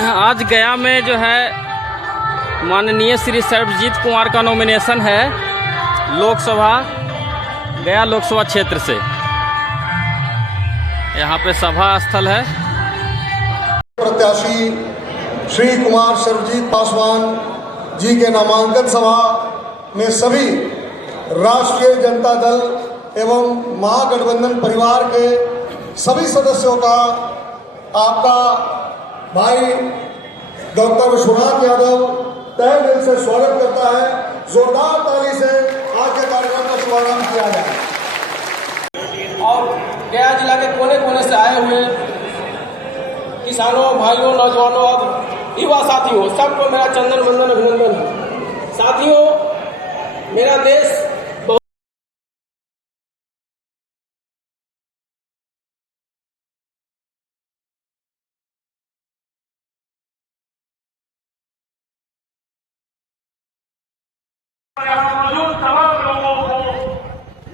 आज गया में जो है माननीय श्री सर्वजीत कुमार का नॉमिनेशन है लोकसभा गया लोकसभा क्षेत्र से। यहाँ पे सभा स्थल है। प्रत्याशी श्री कुमार सर्वजीत पासवान जी के नामांकन सभा में सभी राष्ट्रीय जनता दल एवं महागठबंधन परिवार के सभी सदस्यों का आपका भाई डॉक्टर विश्वनाथ यादव तहे दिल से स्वागत करता है। जोरदार ताली से आज के कार्यक्रम का शुभारंभ किया जाए। और गया जिला के कोने कोने से आए हुए किसानों, भाइयों, नौजवानों और युवा साथियों, सबको मेरा चंदन वंदन अभिनंदन। साथियों, मेरा देश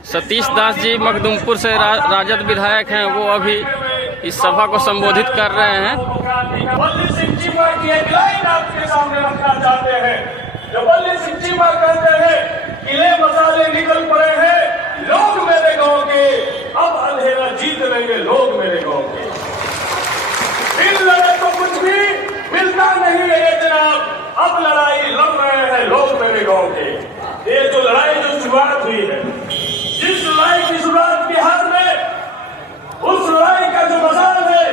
सतीश दास जी मखदूमपुर से राजद विधायक हैं, वो अभी इस सभा को संबोधित कर रहे हैं। बल्ली सिंह चीमा की एक लाइन आपके सामने रखना चाहते हैं। जो बल्ली सिंह चीमा कहते हैं, किले मसाले निकल पड़े हैं, लोग मेरे गांव के, अब अंधेरा जीत लेंगे लोग मेरे गांव के। दिल लड़े तो कुछ भी मिलता नहीं है जनाब, अब लड़ाई लड़ रहे हैं लोग मेरे गांव के। ये जो लड़ाई जो शुरुआत हुई है, जिस लड़ाई की शुरुआत बिहार में, उस लड़ाई का जो मसाल है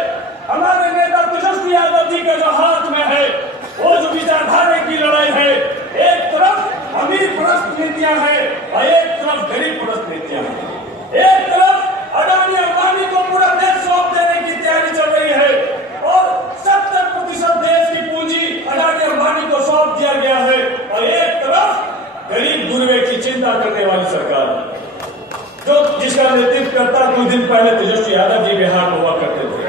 हमारे नेता तेजस्वी यादव जी के जो हाथ में है, वो जो विचारधारा की लड़ाई है, एक तरफ अमीर परस्त नीतियां हैं और एक तरफ गरीब परस्त नीतियां हैं। एक तरफ अडानी अंबानी को पूरा देश सौंप देने की तैयारी चल रही है और 70% देश की पूंजी अडानी अंबानी को सौंप दिया गया है, और एक तरफ गरीब गुरबे की चिंता करने वाली सरकार जो जिसका नेतृत्व करता कुछ दिन पहले तेजस्वी यादव जी बिहार में हुआ करते थे।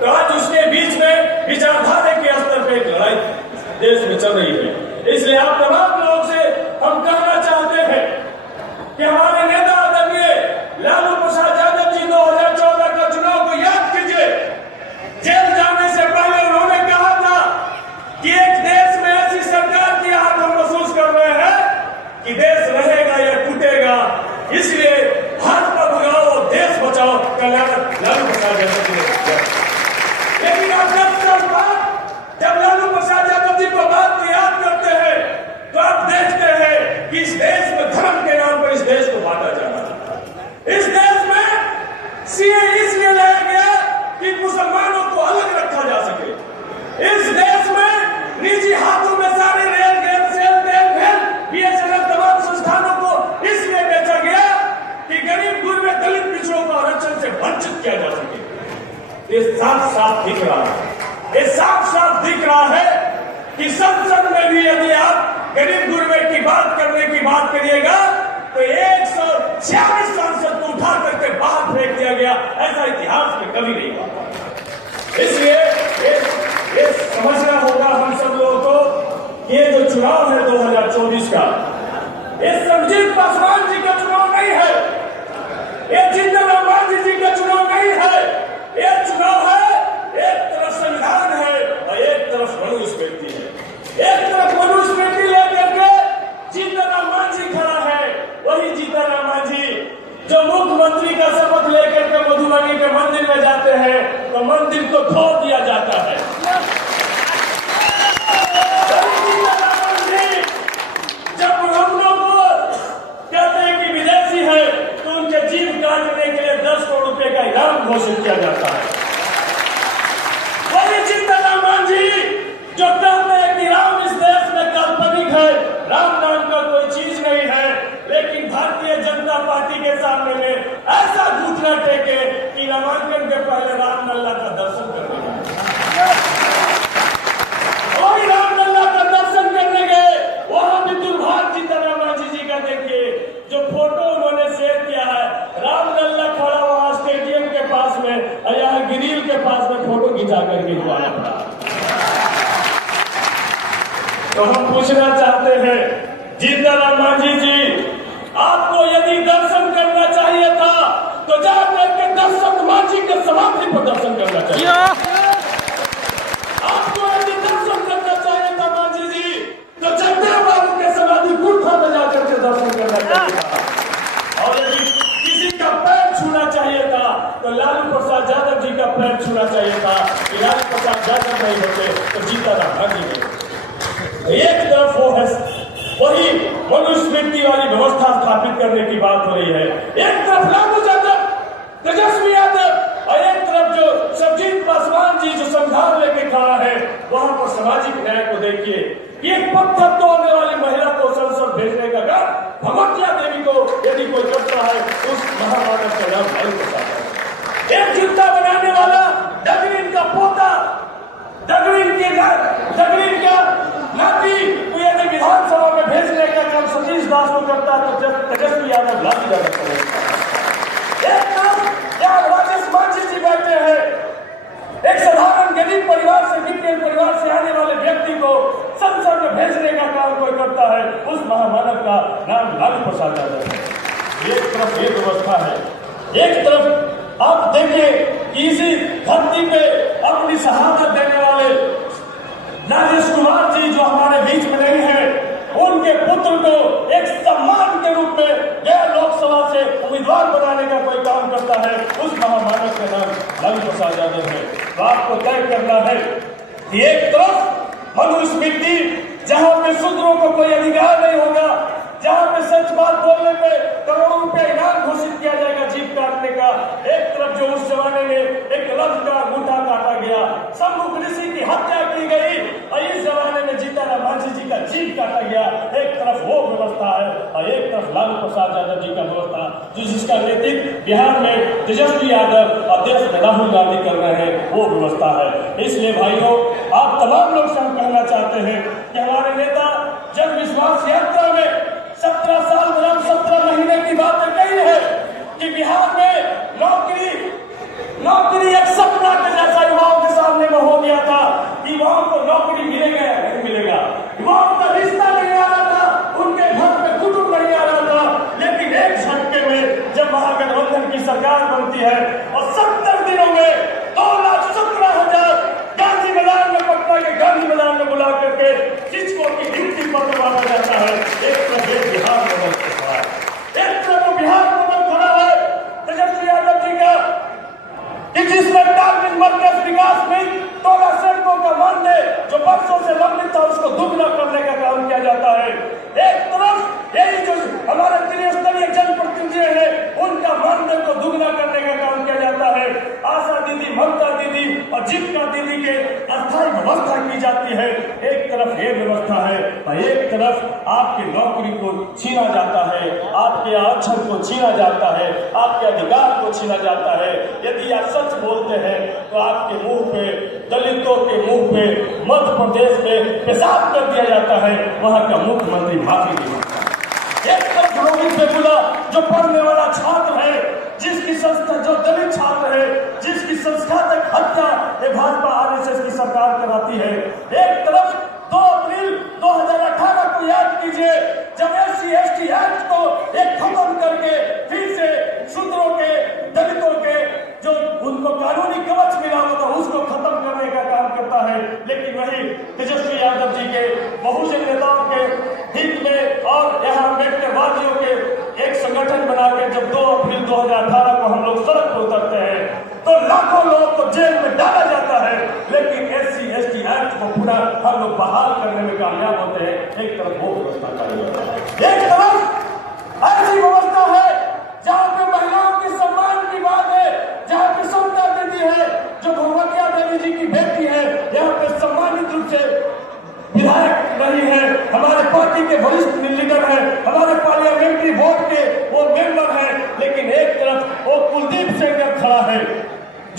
तो आज उसके बीच में विचारधारा के स्तर पर एक लड़ाई देश में चल रही है। इसलिए आप तमाम लोगों से हम कहना चाहते हैं कि हमारे नेता आदरणीय लालू प्रसाद यादव जी 2014 का चुनाव को याद कीजिए। जेल जाने से पहले उन्होंने कहा था कि एक देश में ऐसी सरकार की हाथ हम महसूस कर रहे हैं कि देश रहेगा या टूटेगा, इसलिए भाजपा भगाओ देश बचाओ कल्याण लालू प्रसाद यादव जी ने किया। लेकिन आप 10 साल बाद जब लालू प्रसाद यादव जी को बात को याद करते हैं तो आप देखते हैं कि इस देश में धर्म के नाम पर इस देश को बांटा जा रहा है। इस देश में सीए इसलिए लाया गया कि मुसलमानों को अलग रखा जा सके। इस देश में निजी हाथों में सारे रेल गेल सेल तेल भेल बीएसएनएल तमाम संस्थानों को इसलिए बेचा गया कि गरीब गुरबे दलित पिछड़ों को आरक्षण से वंचित किया जा सके। ये साफ साफ दिख रहा है, ये साफ साफ दिख रहा है कि संसद में भी यदि आप गरीब गुरबे की बात करने की बात करिएगा तो 146 सांसद को उठा करके बाहर फेंक दिया गया। ऐसा इतिहास में कभी नहीं हुआ। इसलिए ये समझना होगा हम सब लोगों को, ये जो चुनाव है 2024 का, ये सर्वजीत पासवान जी का चुनाव नहीं है, ये जीतन राम मांझी जी का चुनाव नहीं है। ये चुनाव है, एक तरफ संविधान है और एक तरफ मनुस्मृति है। एक तरफ मनुस्मृति लेकर के जीतन राम मांझी खड़ा है, वही जीतन राम मांझी जो मुख्यमंत्री का शपथ लेकर के मधुबनी के मंदिर में जाते हैं तो मंदिर को धो दिया जाता है। जब हम लोग कहते हैं कि विदेशी है तो उनके जीव काटने के लिए 10 करोड़ रुपए का इनाम घोषित किया जाता है। वही जीतन राम मांझी जो कहते हैं कि राम इस देश में काल्पनिक है, राम नाम का कोई चीज नहीं है, लेकिन भारतीय जनता पार्टी के सामने में ऐसा घुटना टेके कि नामांकन के पहले राम लल्ला का दर्शन करने गए। वही राम लल्ला का दर्शन करने गए, वहां भी दुर्भाग्य जीतन राम मांझी जी का देखिए जो फोटो उन्होंने शेयर किया है। राम लल्ला खड़ा वहां स्टेडियम के पास में, यहाँ ग्रिल के पास में फोटो खिंचा करके हुआ था। तो हम पूछना चाहते हैं जीतन राम मांझी जी, आपको यदि दर्शन करना चाहिए था तो जाकर के दर्शन मांझी के समाधि पर दर्शन करना चाहिए। आपको यदि मनुस्मृति वाली व्यवस्था स्थापित करने की बात हो रही है। एक तरफ लालू यादव, तेजस्वी यादव और एक तरफ जो सर्वजीत पासवान जी जो संविधान लेके खड़ा है, वहां पर सामाजिक न्याय को देखिए। एक पत्थर तोड़ने वाली महिला को संसद भेजने का काम भगवतिया देवी को यदि कोई करता है, उस महामानव का नाम लालू प्रसाद है। एक जूता बनाने वाला डगरीन का पोता, डगरीन का नाती को यदि विधानसभा में भेजने का काम सतीश दास को करता है, तो तेजस्वी यादव लालू यादव करेगा। एक तरफ यहाँ राजेश मांझी जी बैठे हैं, एक साधारण गरीब परिवार से, बीपीएल परिवार से आने वाले व्यक्ति को संसद में भेजने का काम कोई करता है, उस महामानव का नाम लालू प्रसाद यादव है। एक तरफ ये व्यवस्था है, एक तरफ आप देखिए कि इसी धरती पे अपनी शहादत देने वाले राजेश कुमार जी जो हमारे बीच में नहीं है, उनके पुत्र को एक सम्मान के रूप में गया लोकसभा से उम्मीदवार बनाने का कोई काम करता है, उस महामानव का नाम लालू प्रसाद यादव है। तो आपको तय करना है कि एक तरफ मनुस्मृति जहां पे शूद्रों को कोई अधिकार नहीं होगा, जहां पे सच बात बोलने पे करोड़ों रुपया इनाम घोषित किया जाएगा जीभ काटने का, एक तरफ जो उस जमाने में एक लफ्ज का अंगूठा काटा गया, शंभु ऋषि की हत्या की गई और इस जमाने में जीतनराम मांझी जी का जीभ काटा गया। एक तरफ वो व्यवस्था है और एक तरफ लालू प्रसाद यादव जी का व्यवस्था, जिसका नेतृत्व बिहार में तेजस्वी यादव और देश में राहुल गांधी कर रहे हैं, वो व्यवस्था है। इसलिए भाइयों, आप तमाम लोग से हम कहना चाहते हैं कि हमारे नेता जन विश्वास यात्रा में 17 साल 17 महीने की बात कही है कि बिहार में नौकरी एक सपना के जैसा युवाओं के सामने में हो गया था। युवाओं को नौकरी मिलेगा या नहीं मिलेगा, युवाओं का रिश्ता नहीं आ रहा था, उनके घर में कुटुंब नहीं आ रहा था। लेकिन एक झटके में जब महागठबंधन की सरकार बनती है और 70 दिनों में 2,17,000 गांधी मैदान में, पटना के गांधी मैदान में बुला करके किसको की गिनती पत्र बांटा जाता है। एक तरफ बिहार में बल खड़ा है, एक तरफ बिहार में बल खड़ा है तेजस्वी यादव जी का कि जिसमें कार्मिक मरकज विकास में 16 सड़कों का मानदेय जो वर्षों से लंबित था, उसको दुगना करने का काम किया जाता है। एक तरफ यही जो हमारे त्रिस्तरीय जनप्रतिनिधि है, उनका मानदेय को दुगना करने का काम किया जाता है। आशा दीदी, ममता दीदी और जीविका दीदी के अस्थायी व्यवस्था की जाती है। एक तरफ ये व्यवस्था है और एक तरफ आपकी नौकरी को छीना जाता है, आपके आरक्षण को छीना जाता है, आपके अधिकार को छीना जाता है। यदि आप सच बोलते हैं तो आपके मुंह पे, दलितों के मुंह पे मध्य प्रदेश में पेशाब कर दिया जाता है, वहां का मुख्यमंत्री माफी नहीं मांगता। एक तरफ रोहित बेगुला जो पढ़ने वाला छात्र है, जिसकी संस्था जो दलित छात्र है, जिसकी संस्था तक हत्या ये भाजपा आरएसएस की सरकार कराती है। एक तरफ 2 अप्रैल 2018 को याद कीजिए, जब SC/ST एक्ट को एक खत्म करके फिर से शूद्रों के, दलितों के जो उनको कानूनी कवच मिला होता, उसको खत्म करने का काम करता है। लेकिन वही तेजस्वी यादव जी के बहुजन नेताओं के हित में और यहाँ अम्बेडकरवादियों के एक संगठन बनाकर जब 2 अप्रैल 2018 को हम लोग सड़क पर उतरते हैं, तो लाखों लोग को जेल में डाला जाता है। लेकिन SC/ST एक्ट को पूरा हम लोग बहाल करने में कामयाब होते हैं। एक तरफ वो व्यवस्था कार्य होता है, एक तरफ ऐसी व्यवस्था है जहाँ पे महिलाओं के सम्मान की बात है, जहाँ पे समता दीदी है जो भगवतिया देवी जी की बेटी है, यहाँ पे सम्मानित रूप से विधायक रही है, हमारे पार्टी के वरिष्ठ लीडर है, हमारे पार्लियामेंट्री बोर्ड के वो मेंबर है। लेकिन एक तरफ वो कुलदीप सेंगर खड़ा है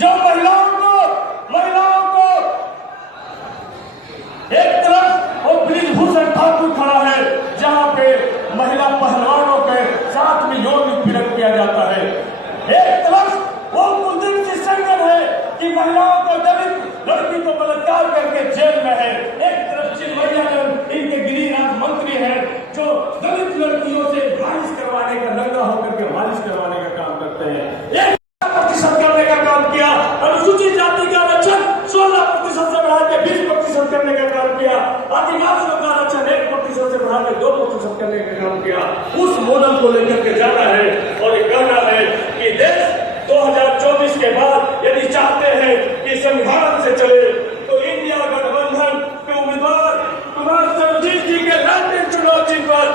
जो महिलाओं को एक तरफ वो ब्रिजभूषण ठाकुर खड़ा है जहाँ पे महिला पहलवानों के साथ में यौन उत्पीड़न किया जाता है। एक तरफ वो कुलदीप सिंह सेंगर है कि महिलाओं को, दलित लड़की को बलात्कार करके जेल में है। एक तरफ चिन्मयानंद इनके गिरिराज मंत्री है जो दलित लड़कियों से मालिश करवाने का, नंगा होकर के मालिश करवाने का काम करते हैं। 1% करने का काम किया, अनुसूचित जाति का आरक्षण 16% से बढ़ा के 20% करने का काम किया, आदिवासियों का आरक्षण 1% से बढ़ा के 2% करने का काम किया। उस मॉडल को लेकर के जाना है और ये कहना है कि देश 2024 के बाद यदि चाहते हैं कि संविधान से चले तो इंडिया गठबंधन के उम्मीदवार कुमार सर्वजीत जी के लालटेन चुनाव चिन्ह पर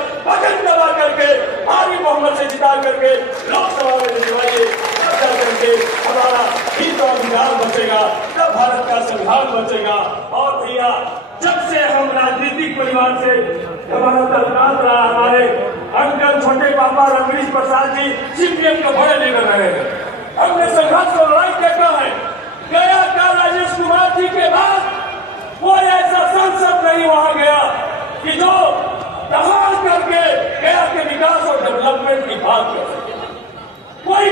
पहुंचेगा। और भैया जब से हम राजनीतिक परिवार से हमारा तल्लाक रहा, हमारे अंकल छोटे पापा रमेश प्रसाद जी सीपीएम के बड़े लीडर रहे हैं, हमने संघर्ष और लड़ाई देखा है। गया का राजेश कुमार जी के बाद कोई ऐसा सांसद नहीं वहां गया कि जो दहाड़ करके गया के विकास और डेवलपमेंट की बात कर सके, कोई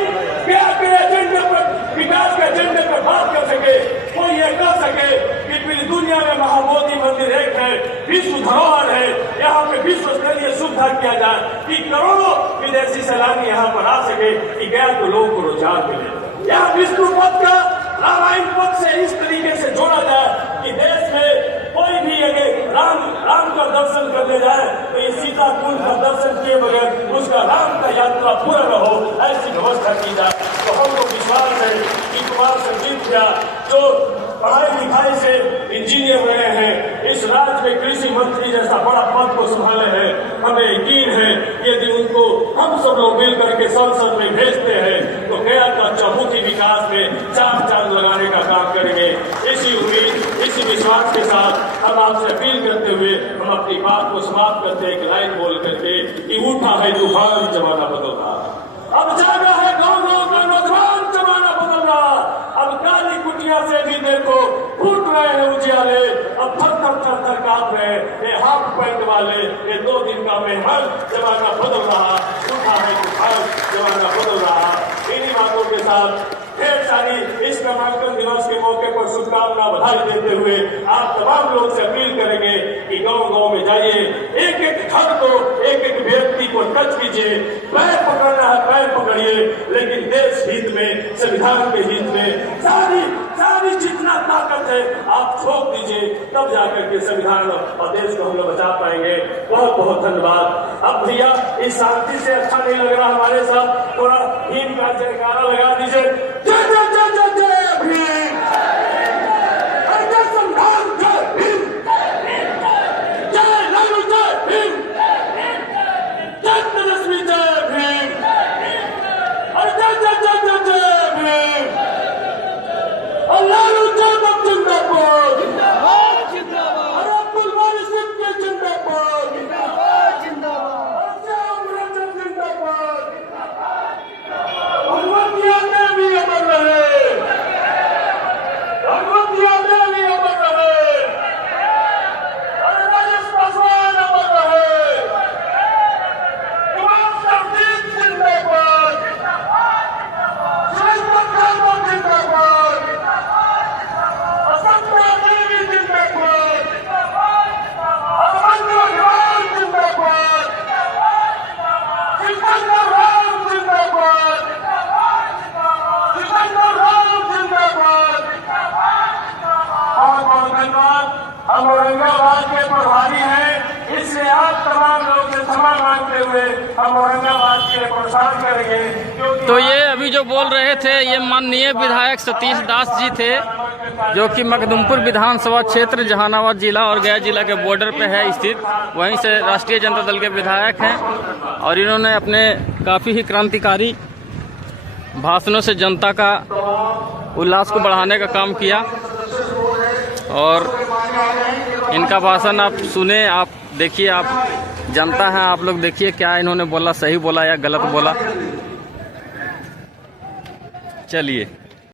गया के एजेंडे पर, विकास के एजेंडे पर बात कर सके, कोई ये कह सके कि पूरी दुनिया में महाबोधि मंदिर एक है, विश्व धरोहर है, यहाँ पे विश्व स्तरीय सुविधा किया जाए कि करोड़ों विदेशी सैलानी यहाँ पर आ सके, कि गया तो लोगों को रोजगार मिले। यहाँ विष्णु पथ का रामायण पथ से इस तरीके से जोड़ा जाए कि देश में कोई भी अगर राम का दर्शन करने जाए तो ये सीता कुंड का दर्शन किए बगैर उसका राम का यात्रा पूरा न हो, ऐसी व्यवस्था की जाए। तो हमको विश्वास है कि कुमार संजीव भैया जो पढ़ाई लिखाई से इंजीनियर रहे हैं, इस राज्य में कृषि मंत्री जैसा बड़ा पद को संभाले हैं, हमें यकीन है यदि उनको हम सब लोग मिल करके संसद में भेजते हैं तो गया का चहुमुखी विकास में चार चांद लगाने का काम करेंगे। इसी उम्मीद, इसी विश्वास के साथ हम आपसे अपील करते हुए हम अपनी बात को समाप्त करते हैं, एक लाइन बोल करके कि उठा है तूफान, जमाना बदल रहा, अब जागा है गाँव गाँव का नौजवान, जमाना बदल रहा। अब काली कुटिया से भी देखो फूट रहे हैं उजियाले, अब थर थर थर थर कांप रहे ये हाफ पैंट वाले, ये 2 दिन का मेहमान, जमाना बदल रहा, उठा है तूफान, जमाना बदल रहा। इन्हीं बातों के साथ ढेर सारी इस नामांकन दिवस के मौके पर शुभकामना बधाई देते हुए आप तमाम लोग से अपील करेंगे कि गांव गांव में जाइए, एक एक घर को, एक एक व्यक्ति को टच कीजिए, पैर पकड़ना है पैर पकड़िए, लेकिन देश हित में, संविधान के हित में सारी जितना ताकत है आप छोड़ दीजिए, तब जाकर के संविधान और देश को हम लोग बचा पाएंगे। बहुत बहुत धन्यवाद। अब भैया इस शांति से अच्छा नहीं लग रहा हमारे साथ, थोड़ा भीम का जयकारा लगा दीजिए। जय जय जय जय जय भीम, जय संविधान, जय भीम, जय लालू, जय भीम, जय तेजस्वी, जय भीम, और जय जय जय जय जय भीम, और लालू यादव जिंदाबाद, और अब्दुल वारिस सिद्दीकी जिंदाबाद, और श्याम रंजन जिंदाबाद, भगवतिया देवी अमर रहे, भगवतिया देवी अमर रहे, और राजेश पासवान अमर रहे, कुमार संजीव जिंदाबाद, सुरेश प्रसाद जिंदाबाद, असंता देवी जिंदाबाद, अरविंद अग्रवाल जिंदाबाद, सिकंदर राम जिंदाबाद, सिकंदर राम जिंदाबाद। बहुत बहुत धन्यवाद। हम औरंगाबाद के प्रभारी हैं, इसलिए आप तमाम लोग से क्षमा मांगते हुए हम औरंगाबाद के लिए प्रसार करेंगे। तो ये अभी जो बोल रहे थे ये माननीय विधायक सतीश दास जी थे, जो कि मखदुमपुर विधानसभा क्षेत्र जहानाबाद जिला और गया जिला के बॉर्डर पे है स्थित, वहीं से राष्ट्रीय जनता दल के विधायक हैं। और इन्होंने अपने काफ़ी ही क्रांतिकारी भाषणों से जनता का उल्लास को बढ़ाने का काम किया। और इनका भाषण आप सुने, आप देखिए, आप जनता हैं, आप लोग देखिए क्या इन्होंने बोला, सही बोला या गलत बोला। चलिए।